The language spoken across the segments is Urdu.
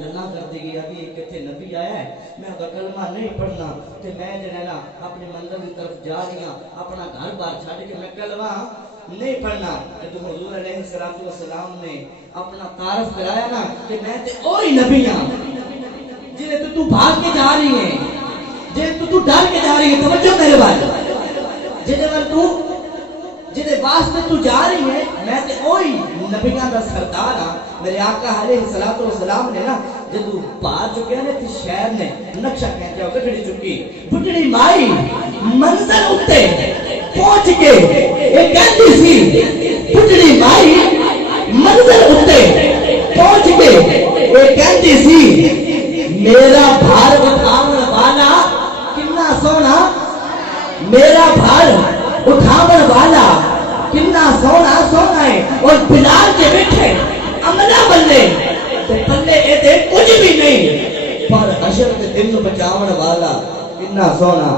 گلا کرتی گئی ابھی کتنے نبی آیا ہے میں اگر کلمہ نہیں پڑھنا تو میں جنہا اپنی منزل کی طرف جا رہی ہوں اپنا گھر بار چھاڑ کے میں کلمہ نہیں پڑھنا تو حضور علیہ السلام نے اپنا تعارف کرایا نا کہ میں تے اوہی نبی ہوں جنہیں تو بھاگ کے جا رہی ہے جنہیں تو ڈر کے جا رہی ہے توجہ میرے بھائی جنہیں واسطے تو جا رہی ہے میں تے اوہی نبیاں دا سردار ہاں میرے آقا علیہ السلام نے نا جدو پار چکے ہیں تے شہر نے نقشہ کہتے ہو گھڑی چکی بٹڑی مائی منزل اٹھتے پہنچ کے ایک کہتی سی بٹڑی مائی منزل اٹھتے پہنچ کے ایک کہتی سی میرا بھار اٹھاون والا کنا سونا میرا بھار اٹھاون والا کنا سونا سونا ہے اور بلال کے بیٹھے عملہ بلے تو پلے اے دے کچھ بھی نہیں پر حشر کے دن بچاون والا کنا سونا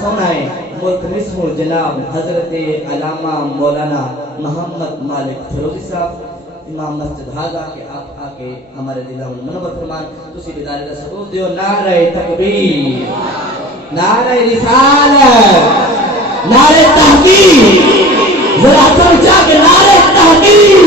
سونا ہے ملک نصف جناب حضرت علامہ مولانا محمد مالک فیروزی صاحب امام مسجد حاضہ کہ آپ آکے ہمارے دلہ منور فرمان تسی بدارے کا ثبوت دیو نعرہ تکبیر نعرہ رسالت نعرہ تحقیق ذرا تو چاہ کے نعرہ تحقیق